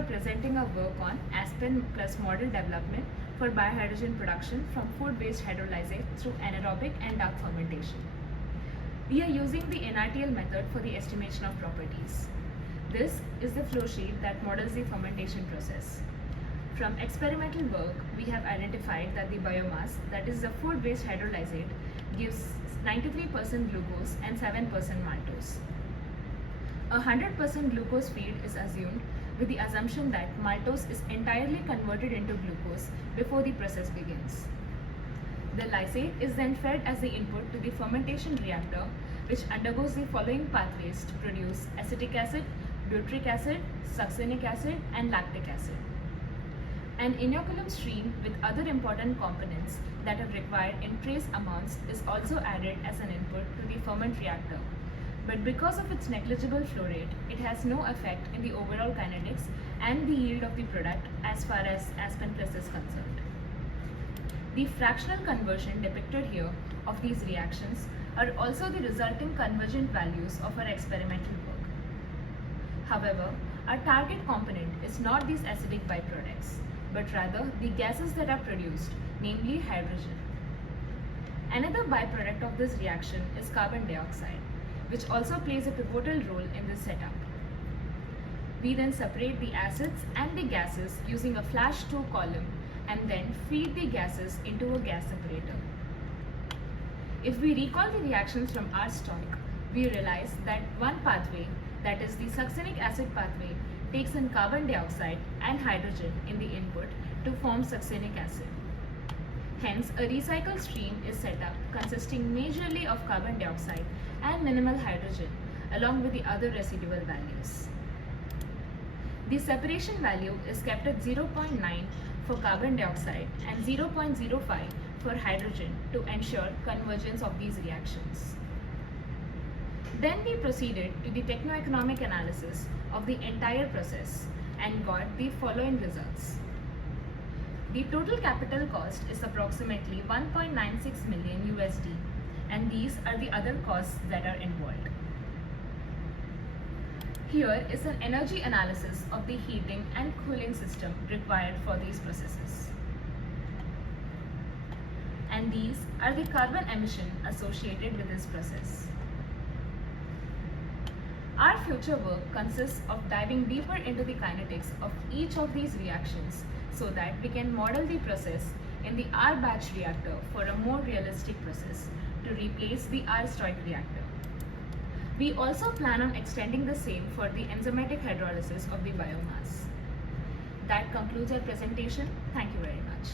we're presenting our work on ASPEN plus model development for biohydrogen production from food-based hydrolysate through anaerobic and dark fermentation. We are using the NRTL method for the estimation of properties. This is the flow sheet that models the fermentation process. From experimental work, we have identified that the biomass, that is the food-based hydrolysate, gives 93% glucose and 7% maltose. A 100% glucose feed is assumed with the assumption that maltose is entirely converted into glucose before the process begins. The lysate is then fed as the input to the fermentation reactor, which undergoes the following pathways to produce acetic acid, butyric acid, succinic acid, and lactic acid. An inoculum stream with other important components that are required in trace amounts is also added as an input to the ferment reactor. But because of its negligible flow rate, it has no effect in the overall kinetics and the yield of the product as far as ASPEN Plus is concerned. The fractional conversion depicted here of these reactions are also the resulting convergent values of our experimental work. However, our target component is not these acidic byproducts, but rather the gases that are produced, namely hydrogen. Another byproduct of this reaction is carbon dioxide, which also plays a pivotal role in this setup. We then separate the acids and the gases using a flash 2 column and then feed the gases into a gas separator. If we recall the reactions from our talk, we realize that one pathway, that is the succinic acid pathway, takes in carbon dioxide and hydrogen in the input to form succinic acid. Hence, a recycle stream is set up consisting majorly of carbon dioxide and minimal hydrogen along with the other residual values. The separation value is kept at 0.9 for carbon dioxide and 0.05 for hydrogen to ensure convergence of these reactions. Then we proceeded to the techno-economic analysis of the entire process and got the following results. The total capital cost is approximately 1.96 million USD, and these are the other costs that are involved. Here is an energy analysis of the heating and cooling system required for these processes. And these are the carbon emission associated with this process. Our future work consists of diving deeper into the kinetics of each of these reactions so that we can model the process in the R batch reactor for a more realistic process to replace the R stoic reactor. We also plan on extending the same for the enzymatic hydrolysis of the biomass. That concludes our presentation. Thank you very much.